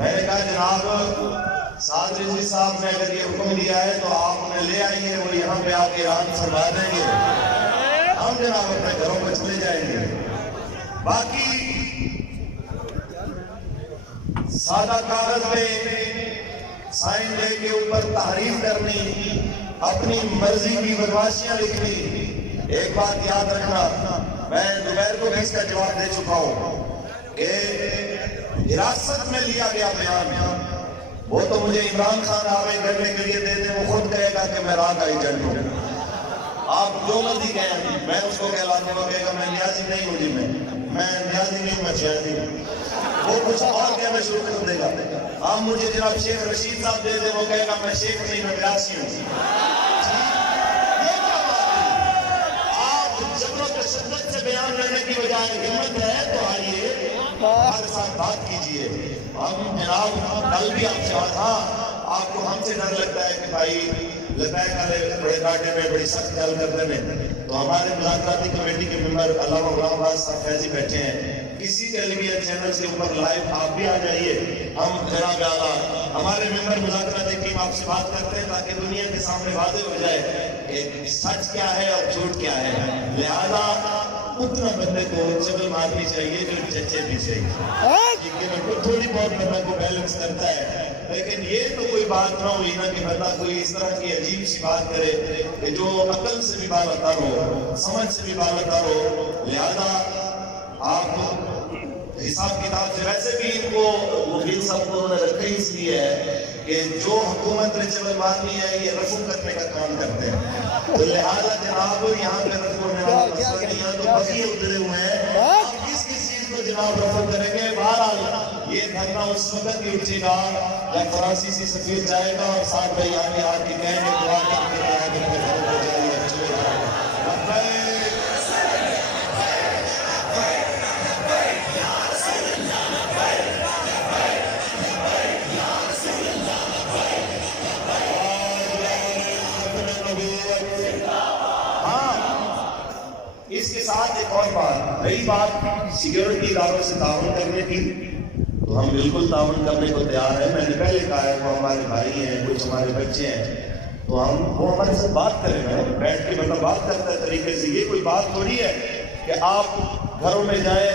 میں نے کہا جناب سعد رضوی صاحب نے اگر یہ حکم دیا ہے تو آپ انہیں لے آئیے، وہ یہاں پہ آ کے اعلان فرما دیں گے، ہم جناب اپنے گھروں میں چلے جائیں گے۔ باقی سادہ کاغذ میں سائن لے کے اوپر تحریر کرنی، اپنی مرضی کی بدماشیاں لکھنی، ایک بات یاد رکھنا، میں دوپہر کو بھی اس کا جواب دے چکا ہوں کہ حراست میں لیا گیا بیان وہ تو مجھے عمران خان آوے کرنے کے لیے دے دیں، وہ خود کہے گا کہ میں راہ کا ایجنٹ ہوں۔ آپ جو مرضی کہیں، میں اس کو کہلاتا ہوں، کہے گا میں نیازی نہیں ہوں جی، میں نیازی نہیں ہوں، میں شیخی ہوں۔ وہ کچھ اور کہنا شروع کر دے گا۔ آپ مجھے جناب شیخ رشید صاحب دے دیں، وہ کہے گا میں شیخ نہیں، میں بیاسی ہوں۔ یہ کیا بات ہے؟ آپ جبر و تشدد سے بیان لینے کی بجائے ہمت ہے تو آئیے ہمارے ساتھ بات کیجئے۔ ہم جناب کل بھی آپ سے بات، ہاں آپ کو ہم سے ڈر لگتا ہے کہ بھائی لبیک والے بڑے گاڑے میں بڑی سخت گل کرتے ہیں، تو ہمارے مذاکراتی کمیٹی کے ممبر علامہ غلام راز صاحب فیضی بیٹھے ہیں، کسی ٹیلی ویژن چینل سے اوپر لائیو آپ بھی آ جائیے، ہم جناب اعلیٰ ہمارے ممبر مذاکراتی ٹیم آپ سے بات کرتے ہیں تاکہ دنیا کے سامنے واضح ہو جائے کہ سچ کیا ہے اور جھوٹ کیا ہے۔ لہذا اتنا بندے کو چبل مارنی چاہیے جو چچے بھی چاہیے، لیکن تھوڑی بہت بندہ کو بیلنس کرتا ہے، لیکن یہ تو کوئی بات نہ ہوئی نا کہ بندہ کوئی اس طرح کی عجیب سی بات کرے کہ جو عقل سے بھی بالاتر ہو، سمجھ سے بھی بالاتر ہو۔ لہذا آپ حساب کتاب سے ویسے بھی ان کو مفید صاحب کو انہوں نے رکھا ہی اس لیے ہے کہ جو حکومت نے چبل مارنی ہے یہ رفع کرنے کا کام کرتے ہیں، تو لہذا جناب یہاں پہ رفع ہونے والا مسئلہ نہیں ہے، تو بقیہ اترے ہوئے ہیں، آپ کس چیز کو جناب رفع کریں گے؟ بہرحال یہ دھرنا اس وقت بھی اٹھے گا جب فرانسیسی سفیر جائے گا اور ساتھ بھائی آنے آ کے کہیں گے دعا کر کے آیا کرتے ختم ہو جائیے، اچھے ہو جائے۔ اس کے ساتھ ایک اور بات، رہی بات سیکیورٹی اداروں سے تعاون کرنے کی، تو ہم بالکل تعاون کرنے کو تیار ہیں۔ میں نے پہلے کہا ہے وہ ہمارے بھائی ہیں، کچھ ہمارے بچے ہیں، تو وہ ہمارے ساتھ بات کریں گے، بیٹھ کے مطلب بات کرتا ہے طریقے سے۔ یہ کوئی بات تھوڑی ہے کہ آپ گھروں میں جائیں،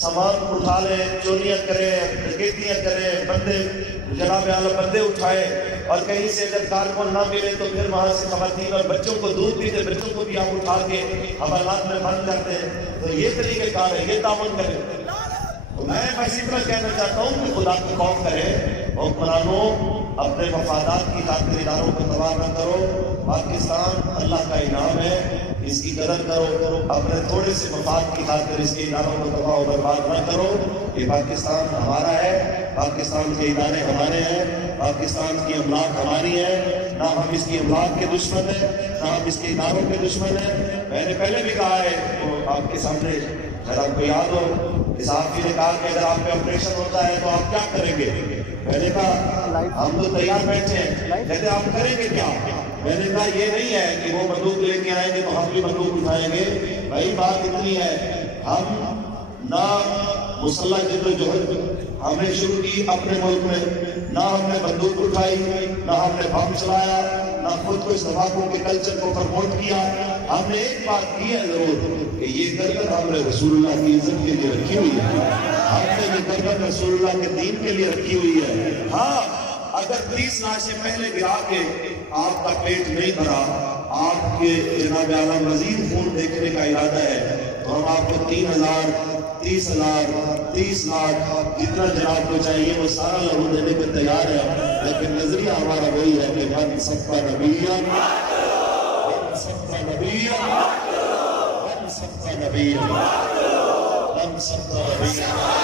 سامان اٹھا لیں، چوریاں کریں، ڈکیتیاں کریں، بندے جناب اعلیٰ بندے اٹھائے اور کہیں سے اگر کارکن نہ ملے تو پھر وہاں سے خواتین اور بچوں کو دودھ پیتے بچوں کو بھی آپ اٹھا کے حوالات میں بند کرتے ہیں، تو یہ طریقہ کار ہے، یہ تعاون کریں۔ تو میں بس اتنا کہنا چاہتا ہوں کہ خدا کو خوف کرے، حکمرانوں اپنے مفادات کی خاطر اداروں کو تباہ نہ کرو۔ پاکستان اللہ کا انعام ہے، اس کی قدر کرو، اپنے تھوڑے سے مفاد کی خاطر اس کے اداروں کو تباہ و برباد نہ کرو۔ یہ پاکستان ہمارا ہے، پاکستان کے ادارے ہمارے ہیں، پاکستان کی املاک ہماری ہے، نہ ہم اس کی املاک کے دشمن ہیں، نہ ہم اس کے اداروں کے دشمن ہیں۔ میں نے پہلے بھی کہا ہے تو آپ کے سامنے اگر آپ کو یاد ہو کہ صحافی نے کہا کہ اگر آپ پہ آپریشن ہوتا ہے تو آپ کیا کریں گے؟ میں نے کہا ہم تو تیار بیٹھے ہیں، کہتے آپ کریں گے کیا؟ میں نے کہا یہ نہیں ہے کہ وہ بندوق لے کے آئیں گے تو ہم بھی بندوق اٹھائیں گے۔ بھائی بات اتنی ہے، ہم نہ مسلح جدوجہد ہم نے شروع کی اپنے ملک میں، نہ ہم نے بندوق اٹھائی، نہ ہم نے بم چلایا، نہ خود کو اس تمباکو کے کلچر کو پروموٹ کیا۔ ہم نے ایک بات کی ہے ضرور کہ یہ گردن ہم نے رسول اللہ کی عزت کے لیے رکھی ہوئی ہے، ہم نے یہ گردن رسول اللہ کے دین کے لیے رکھی ہوئی ہے۔ ہاں اگر 30 لاشیں پہلے گرا کے آپ کا پیٹ نہیں بھرا، آپ کے جناب اعلیٰ مزید خون دیکھنے کا ارادہ ہے تو ہم آپ کو 3,000 30,000 30 لاکھ جتنا جناب کو چاہیے وہ سارا لہو دینے کو تیار ہے، لیکن نظریہ ہمارا وہی ہے کہ من سب کا نبیہ، من سب کا نبیہ، من سب کا نبیہ، من سب کا نبیہ۔